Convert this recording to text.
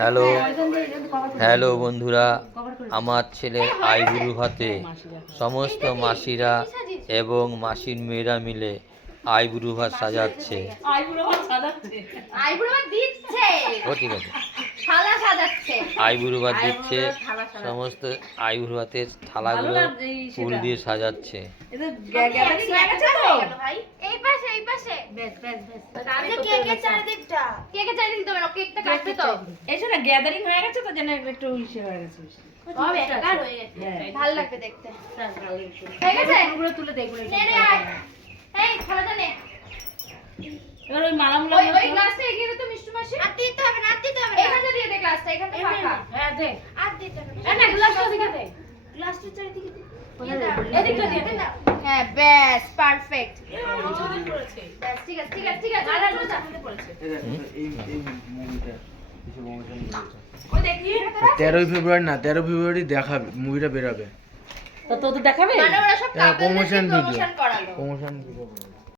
Hello hello বন্ধুরা, আমার ছেলের আইবুড়ো ভাতে সমস্ত মাসিরা এবং মাসির মেয়েরা মিলে আইবুড়ো ভাত সাজাচ্ছে। ও ঠিক আছে, আইবুড়ো ভাত দিচ্ছে, সমস্ত আইবুড়ো ভাতের থালাগুলো ফুল দিয়ে সাজাচ্ছে। গ্যাদারিং হয়ে গেছে তো যেন একটু ইসে হয়ে গেছে, ভালো লাগবে দেখতে। হয়ে গেছে, এগুলো তুলে দে, এগুলো এই খালাটা নে। এবার ওই মালামুলা ওই গ্লাসটা এগিয়ে দে তো মিষ্টি মাসি। আর দিতে হবে না, দিতে হবে না। এখানে দিয়ে দে গ্লাসটা, এখানে ফাঁকা। হ্যাঁ দে। আর দিতে হবে না। না গ্লাসটা দিকে দে। গ্লাসটা চারিদিকে দে। এদিকটা দিয়ে দে। হ্যাঁ ব্যাস পারফেক্ট। ব্যাস ঠিক আছে ঠিক আছে ঠিক আছে। আর রোজা হাতে পড়েছে। এই মুভিটা কিছু প্রমোশন করেছে। ওই দেখি 13 ফেব্রুয়ারি না, 13 ফেব্রুয়ারি দেখাবে, মুভিটা বের হবে। তো দেখাবে মানে ওরা সব প্রমোশন ভিডিও, প্রমোশন করালো। Promotion video.